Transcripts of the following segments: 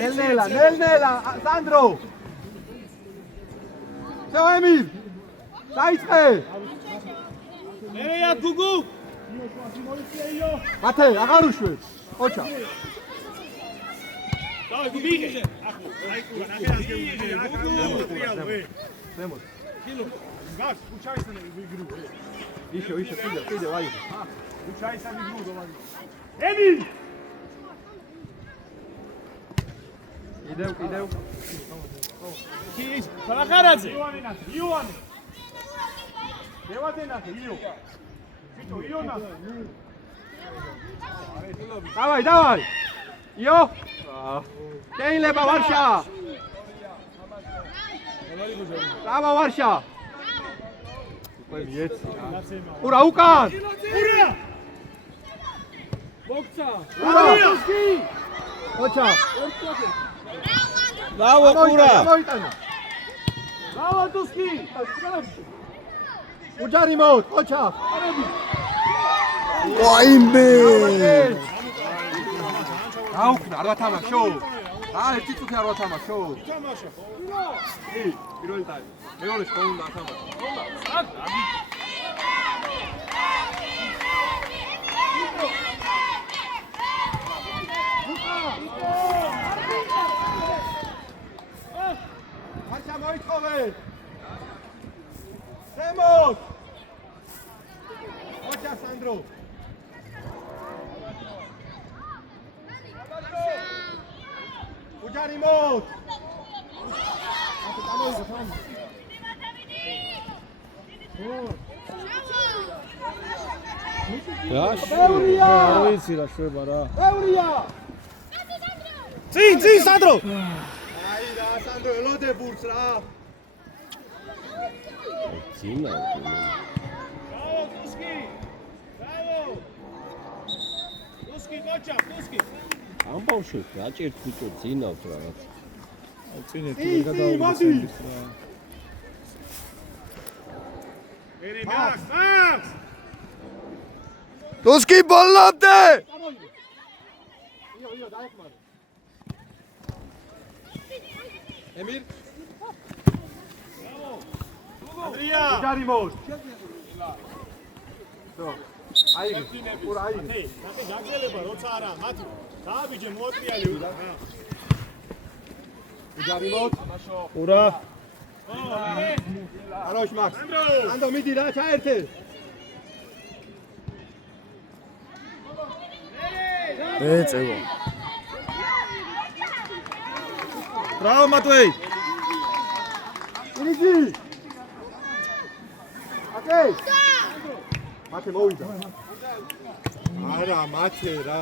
ნელ-ნელა, სანდრო. შეო ემილ. დაიწყე. მერეა გუგუ. მათე, აღარ უშვებ. ოჩა. დავი გუგიგე. ახო, დაიკურა, ნახე გუგუ. ზემოთ. კილო. გას, უჩაისანე ვიგრუ. ისო, კიდე, ვაი. უჩაისანე ვიგრუ დომანი. ემილ. კიდევ. კი, ფარახარაძე. იოანე. დევადენახე, იო. ბიჭო, იონა. დავაი. იო. შეიძლება ვარშა. დავა ვარშა. უკვე მიეცი. ურა უკან. ურა. ბოქცა. ურა. ოჩა. ბრავო ურა. მოიტანა. ბრავო დუსკი. უჯარი მოთ, ოჩა. ვაიმე. აუქნა, არ ვათამაშო. ერთი წუთი არ ვათამაშო. თამაშო. პირველი ტაიმი. მეორე შეუნდა ათამაშო. ვარშა მოითხოვე. ზემოთ. ოჩა სანდრო. უჯარი მოთ. რა ვიცი რა შვება რა. ევრია. წინ სანდრო. აი რა სანდრო ელოდებურს რა. ძინა. ბრავო დუსკი. ბრავო. დუსკი კოჩა, დუსკი. ამ ბავშვი რა ჭირთ ბიჭო ძინავს რაღაც. წინეთ გადავიდეს რა. ერი მაქს. დუსკი ბოლამდე. იო დაეხმარე. ემირ. ანდრია. უჯარი მოთ. აი, ურა აი. ნახე გაგზელება როცა არა, მათი. დააბიჯე მოატრიალი ურა. უჯარი მოთ. ურა. აროშ მაქს. ანდო მიდი რა ჩაერთე. ეწევა. ბრავო მატვეი. ირიძი. აკეი. მათე მოვიდა. არა, მათე რა.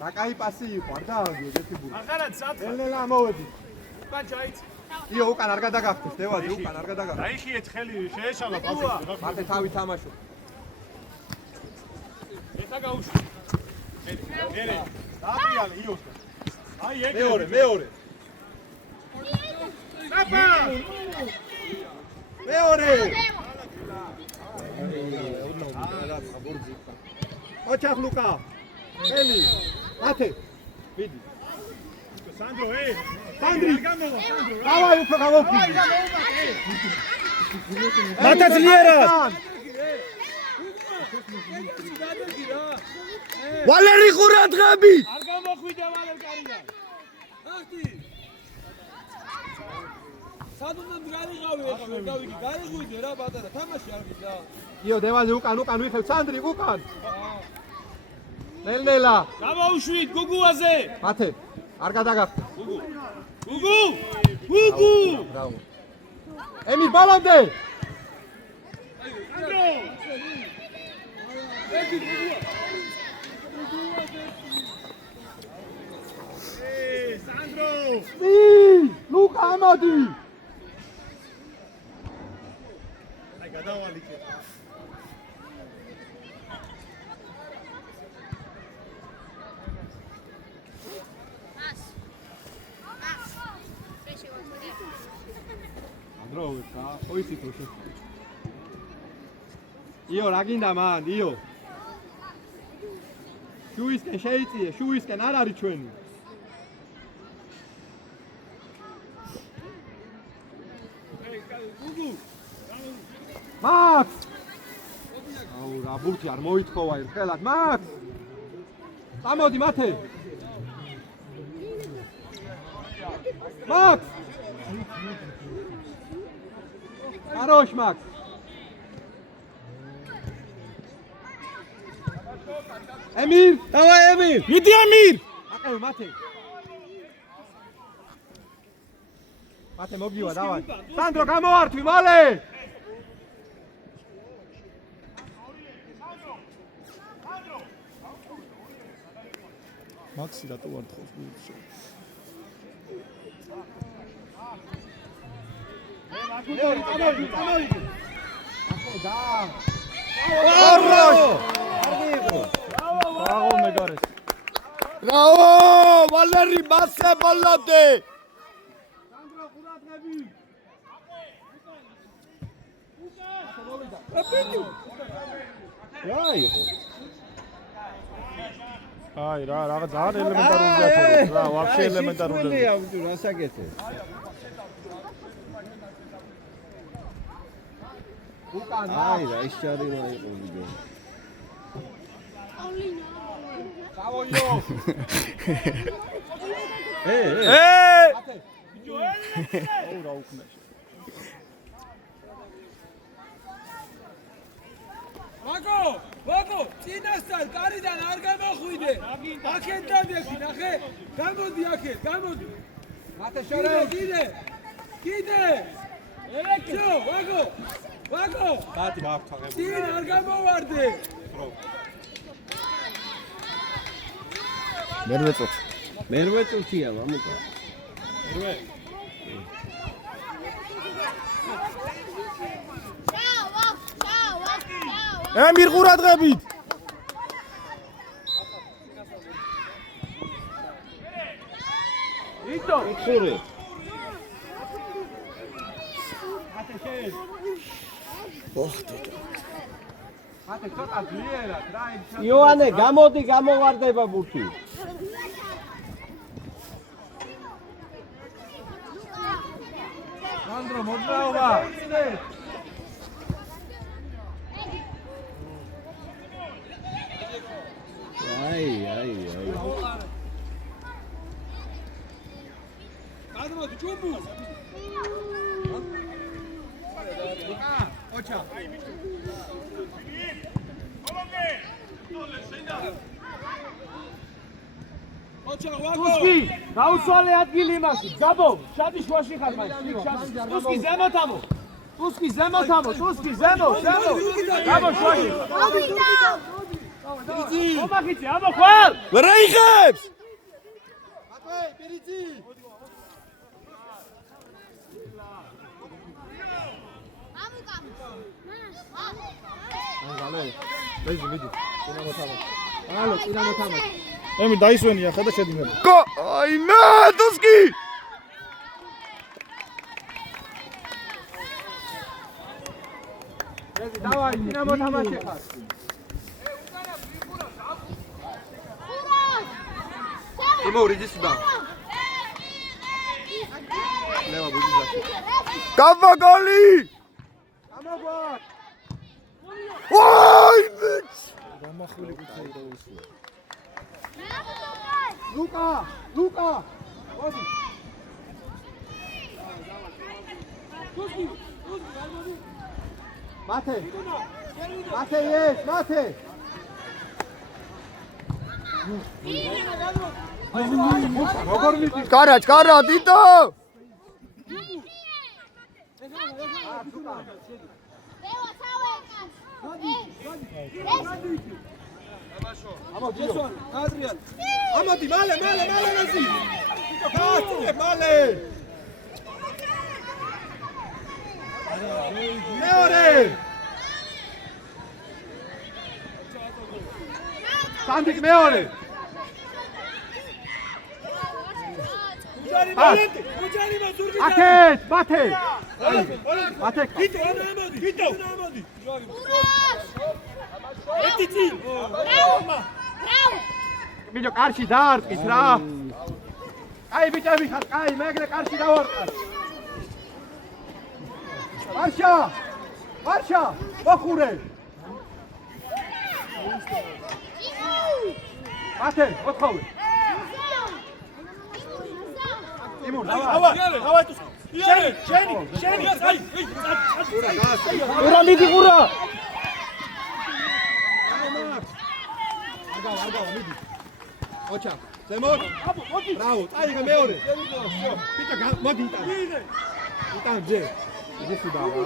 საკაი პასი იყო, არ დააგე ერთი ბული. ახალად საფა. ნელ-ნელა მოვედი. უკან ჩაიც. იო, უკან არ გადაგახდეს, დევადი, უკან არ გადაგახდეს. დაიხიეთ ხელი, შეეშალა ბავშვი. მათე თავი თამაშო. ეხა გაუშვი. ერე. დააბრიალე იოს. აი ეგ. მეორე. საფა. მეორე. ოჩახ ლუკა. ელი. მათე. ვიდი. სანდრო, სანდრი. გამოვა, სანდრო. დავაი უფრო გამოფიდი. მათე ძლიერად. ვალერი ყურადღები. არ გამოხვიდე ვალერ კარიდან. ახტი. სადუნდან გარიღავი ეხლა ვერ გავიგე. გარიღვიდე რა ბატონო, თამაში არ გიდა. იო, დევადი უკან ვიხევ, სანდრი უკან. ნელ-ნელა. გამოვუშვით გუგუაზე. მათე. არ გადაგახდეს. გუგუ. ბრავო. ემი ბოლომდე. სანდრო. სანდრო. ლუკა ამოდი. აი გადავალ იქ. Androwy, ta? Oj, ty proszę. იო რა გინდა მან იო შუისკენ შეიწიე შუისკენ არ არის ჩვენი მაქს აუ რა ბურთი არ მოითხოვა ერთხელად მაქს წამოდი მათე მაქს აროშ მაქს ემირ დავაი ემირ მიდი ემირ აკეთე მათე მათე მოგივა დავაი სანდრო გამოვართვი მალე მაქსი რატო ვარტყავს გულში? Bravo, Valeri, მასე ბოლოდე. აი რა რაღაც ძალიან ელემენტარულია თორე რა ვაფშე ელემენტარულია რასაკეთე? აი რა ის ჩარიმა იყო ვიდეო. დავოიო აუ რა უკნა ვაგო, წინასწარ კარიდან არ გამოხვიდე. აქეთ დადექი, ნახე. გამოდი აქეთ, გამოდი. მათე შორე კიდე. ელეკო, ვაგო. კატი გავხაღებ. წინ არ გამოვარდე. მერვე წუთია მამუკა. მერვე. ემირ ყურადღებით. იტო. ხური. მათე შენ. მათე ცოტა ძლიერად რა იმ იოანე, გამოდი, გამოვარდება ბურთი. სანდრო მოძრაობა. აი. გადმოდი, ჯუმბუ. ოჩა. ოჩა, ვაგო. Tuski, გაუცვალე ადგილი იმაში. გაბო, შადი შუაში ხარ მაინც. Tuski ზემოთ ამო. Tuski ზემოთ ამო. Tuski ზემოთ. გაბო შუაში. მომახიცი, ამო ხვალ. ვერა იღებს. მათე პირიცი. ემირ დაისვენია ხა და შედინე. აი მე დუსკი. დავაი, დინამო თამაში ხარ. იმოვრიდის და. ლევა ბუძიძაში. გავა გოლი. ამოგვარ. ვაი ბიჭ. გამახვილი კუთხე იყო ის. ლუკა. მოდი. მათე. როგორ მიდი? კარა დიტო. ამოდი მალე ნაზი. გააწინე მალე. მეორე. სანდიკ მეორე. უჯარი მალე, უჯარი მაზურგი. აკეთ, მათე. მათე გიტო ამოდი გიტო ამოდი ერთი წინ ბიჭო კარში დაარტყით რა აი ბიჭები ხარ აი მეგრე კარში დავარტყათ მარშა მოხურე მათე მოხოვე იმურ დავა თუ შენი ყურა მიდი ყურა არგავა მიდი ოჩა ზემოთ ბრავო წაიღე მეორე ბიჭო მოდი იტან ჯე ისე დავა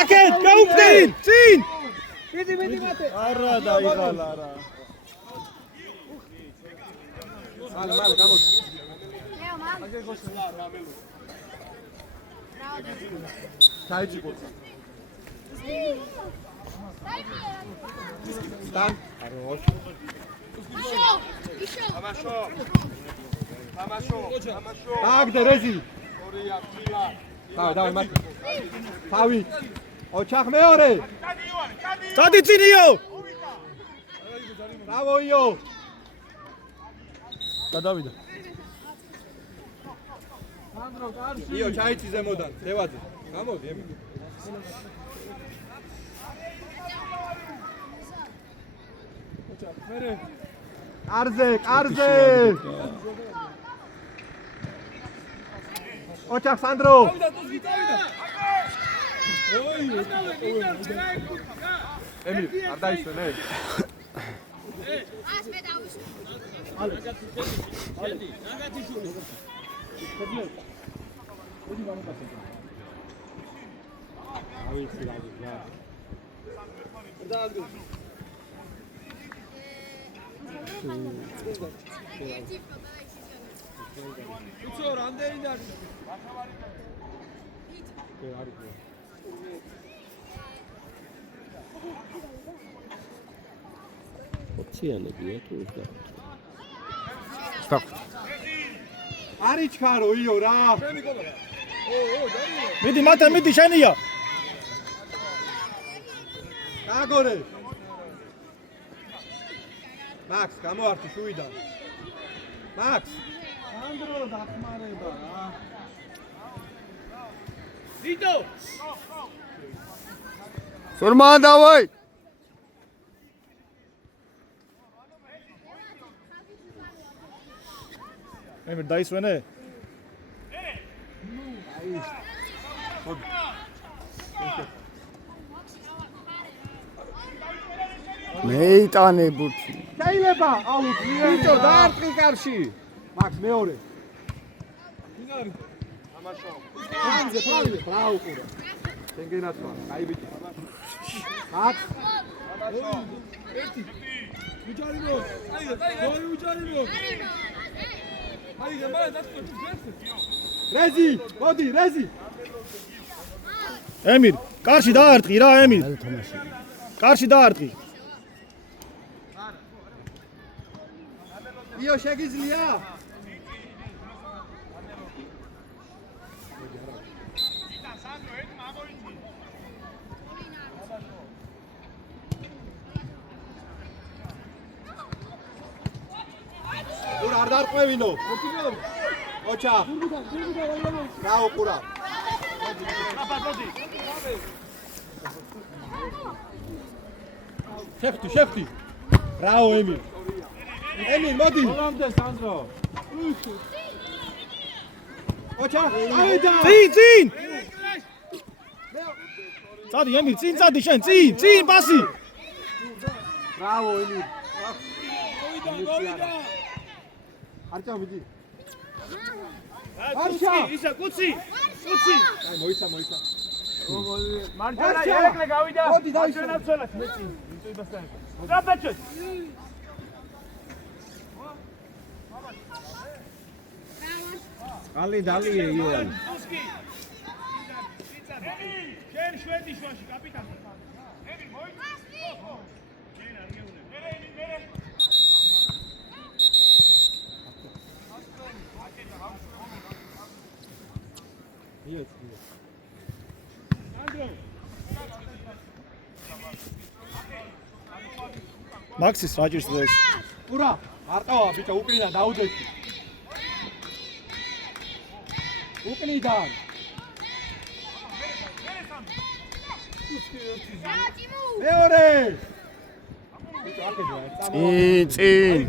აკეთ გაუხდინ წინ მიდი მათე არა დაიღალა რა მალე გამოდი ჩაიჭი კუცა სთან აროშ თამაშო აგდე რეზი დავი მათე თავი ოჩახ მეორე წადი წინიო ბრავო იო გადავიდა იო ჩაიცი ზემოდან დევაძე გამოდი ემი კარზე ოჩახ სანდრო ემი არ დაისვენე უცო რამდენი და ოციანებია თუ ის და არიჩქარო იო რა მიდი მათე მიდი შენია გაგორე მაქს გამოართი შუიდან მაქს ანდრო დახმარება რა გიტო Surman davay. ემირ დაისვენე მეიტანე ბურთი. შეიძლება აუ ბიჭო დაარტყი კარში მაქს მეორე ამაშო ფანზე ბრავო ყურა შენ გენაცვა აი ბიჭო მაქს ერთი უჯარიმო ორი უჯარიმო აი მალე დაწყვეტ რეზი მოდი რეზი ემირ კარში დაარტყი რა ემირ კარში დაარტყი იო შეგიძლია ყურა არ დარყვევინო ოჩა რაო ყურა შეფთი რაო ემი მოდი ბოლომდე სანდრო ოჩა ავიდა წინ წადი ემირ წინ წადი შენ წინ პასი რაო ემი არ წავიდი ისა კუცი აი მოიცა მარჯვენა ერეკლე გავიდა მოდი დავისვენე. მარჯვენა ცოლად მე წინ იბასთან გაბაჭო დალი იოანი შენ შვედი შვაში კაპიტანი მაქსის რაჭის დღეს. ურა, არ ყავა ბიჭო, უკრიდან დაუძეთი. უკრიდან. მეორე. ბიჭო, არ გეძვა, წინ.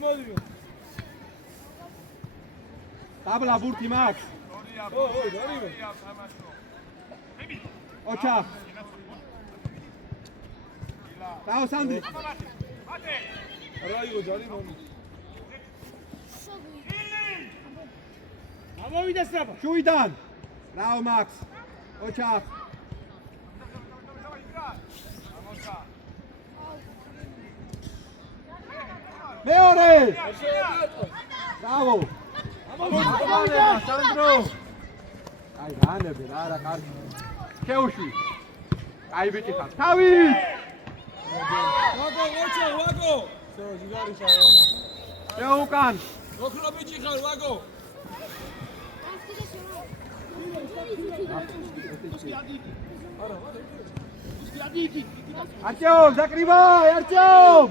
მოდი. დაბლა ბურთი მაქვს. ოჩა. დაო სანდი. რა იყო ჯარი მომი. ამოვიდა სწრაფად. შუიდან. რაო მაქს. ოჩა. მეორე. ბრავო. ამოვიდა სანდრო. აი რანები რა კარგი. შეუშვი. აი ბიჭი ხარ. თავი. ვაგო. შეუკან. ოქრო ბიჭი ხარ ვაგო. Артём, закрывай, Артём!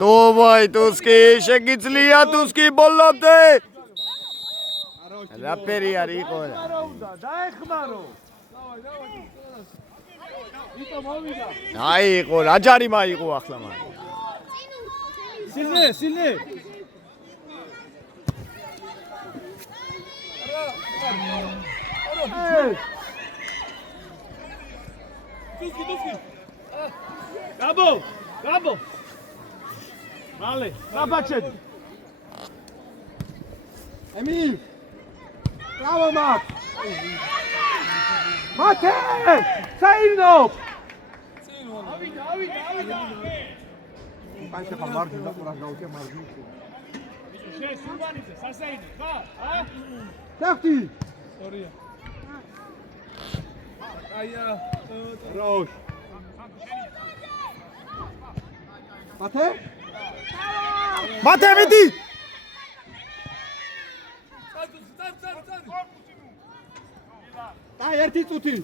Давай, Туски, შეგიძლია Туски ბოლომდე. რა ფერი არის იყო რა. დაეხმარო. იტო მოვიდა. აიყო, რა ჯარი მაიყო ახლა მან. სილნე. Туски. გაბო. მალე, რაბაჩები. Emil! Bravo, Max! Mate! Sainov! ავიდა. Panche fa margine, da pura gautia margine. შენ სურვანიძე, სასაინო, ხარ? Safety! ორია. აია. Rosh. Mate? მათე მიდი. Dai, ერთი წუთი,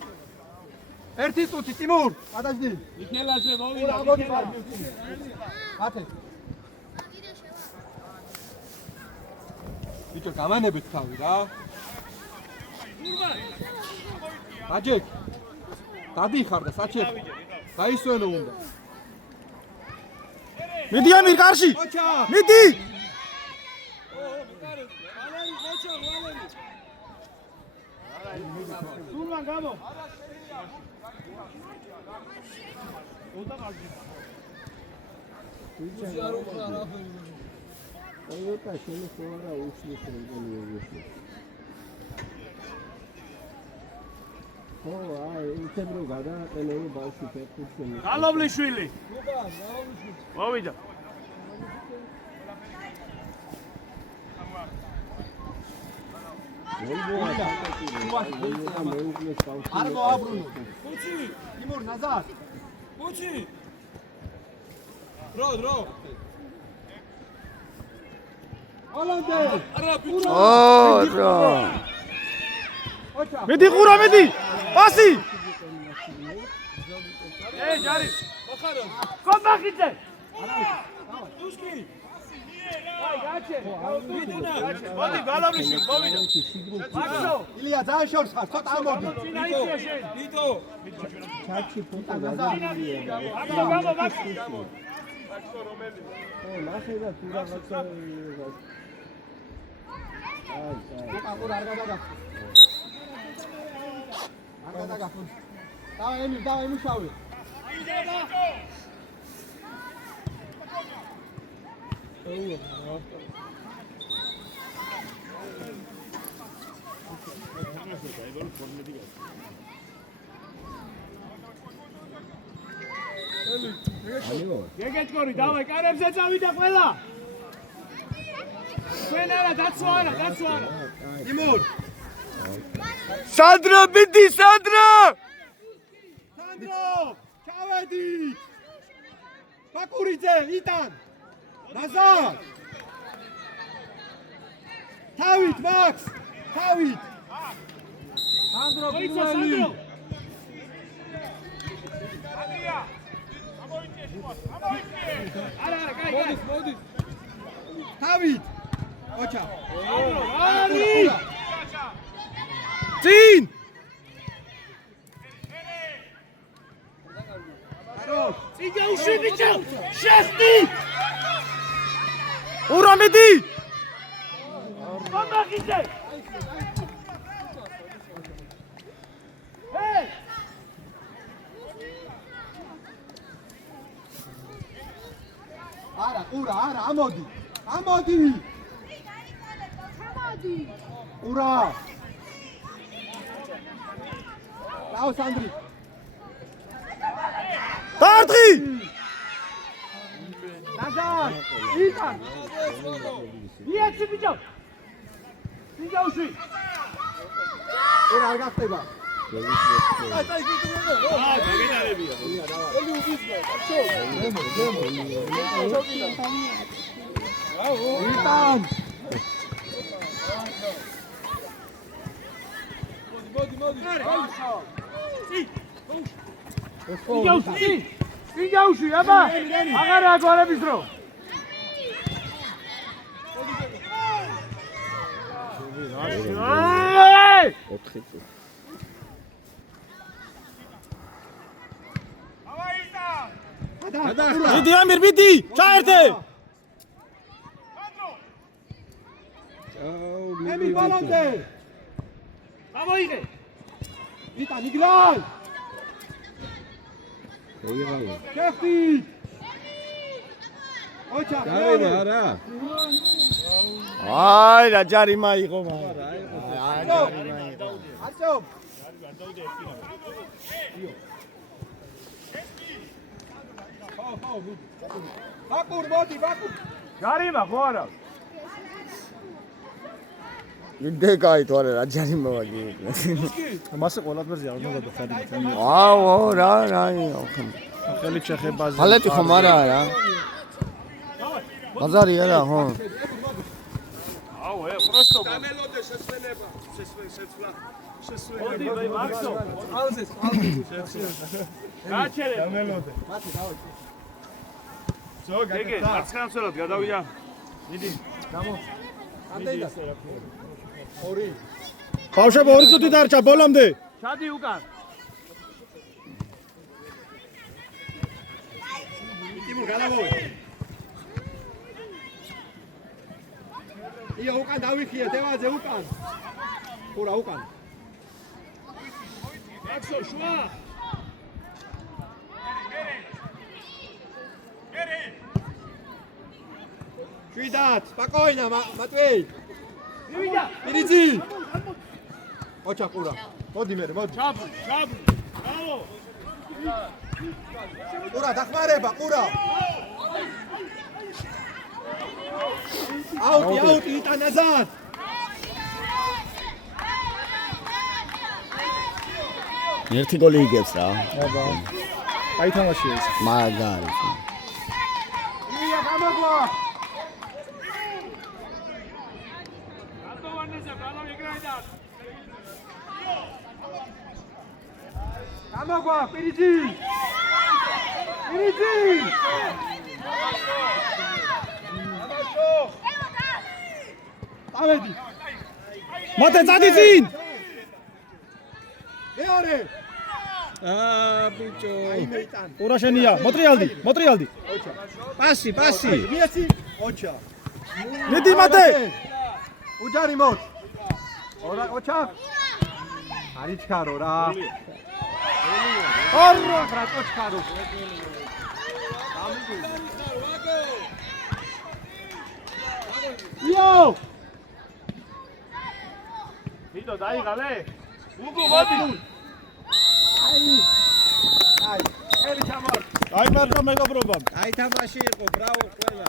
Timur! Подожди. მიქელაძე მოვიდა. Mate. Bicho, გამანებით თავი რა. აჯეკ. დადიხარ და საჩეხ. გაისვენო უნდა. მიდი ამირ კარში. ოჩა! მიდი. სულმან გამო. ოდა მაგი. გალობლიშვილი. მოვიდა. არ მოაბრუნო. Timur, назад. Пучи. Дро. Оланде. ო, ოჩა. მიდი ყურა მიდი. პასი. ჯარი. მოხარო. კომბახიძე. Туски. აი, გაჩე. მიდუნა. მოდი, გალობლიშვილი, მოვიდა. მაქსო. ილია ძალიან შორს ხარ, ცოტა ამოდი. წინა იცია შენ. ვიტო. გამო, მაქსი. ყურა არ გადაგა. დავა ემილ შავი. გეგეჭკორი, დავაი, კარებზე წავიდა ყველა. ჩვენ არა, დაცვა არა, დაცვა არა. იმურ სანდრო მიდი სანდრო სანდრო ჩავედი ბაკურიძე იტან ნაზარ თავით მაქს თავით სანდრო პირველი არა, კაი, მოდის. თავით ოჩა არი! წინ აროს წიგაუში ბიჭო! შესტი! ურა მიდი მომახიძე! ჰეი! არა ყურა არა ამოდი ყურა დაოს ანდრი დარტყი ნაზარ იტან იაცი ბიჭო! წიგაუში! ყურა არ გახდება იტან წიგაუში, აბა! აღარაა გვარების დრო! აი! 4 წუთი. მიდი ამირ მიდი ჩაერთე ემი ბოლომდე გამოიღე! იტან იგლავ ეიღალე. კეფტი ოჩა გავიდა არა. აი რა ჯარიმა იყო მაგრამ არჩევ ბაკურ მოდი ბაკურ ჯარიმა ხო არა? იმდე კაი თორე რა ჯარიმა ვაგი მასე ყველაფერზე არ უნდა გადახარდე. აუ რა ხელი ჩეხებაზე. ხალეთი ხომ არა რა ბაზარი არა ხო აუ, просто დამელოდე შესვენება, შეცვლა. მოდი, ვაი, მაქსო. ყალზეს. გაჩერე. დამელოდე. ეგე, მარცხენაცვლად გადავიდა. მიდი. ამდენდა ორი ბავშვებო 2 წუთი დარჩა ბოლომდე ჩადი უკან. ტიმურ გადავოვე ია უკან დავიხია დევაძე უკან ყურა უკან მაქსო, შუა. შვიდათ სპოკოინა მატვეი მივიდა. პირიძი ოჩა ყურა მოდი მე მოდი ჩაბუ. ბრავო. ყურა დახმარება ყურა აუტი იტან ნაზარ ერთი გოლი იგებს რა აბა. აი თამაშია ეს. მაგარი ია გამოგვა გადავანესა, გადავიგრაიდა. გამოგვა პირიძი ავედი მათე წადი წინ მეორე აა ბიჭო. აიმე იტან ყურა შენია მოტრიალდი პასი. მიეცი ოჩა მიდი მათე უჯარი მოთ ოჩა არიჩქარო რა ორ რა ოჩქარო იო ვიდო დაიღალე? უგო, მოდი. აი ერი ჩამარ აი მარტო მეგობრობა აი თამაში იყო, ბრავო ყველა.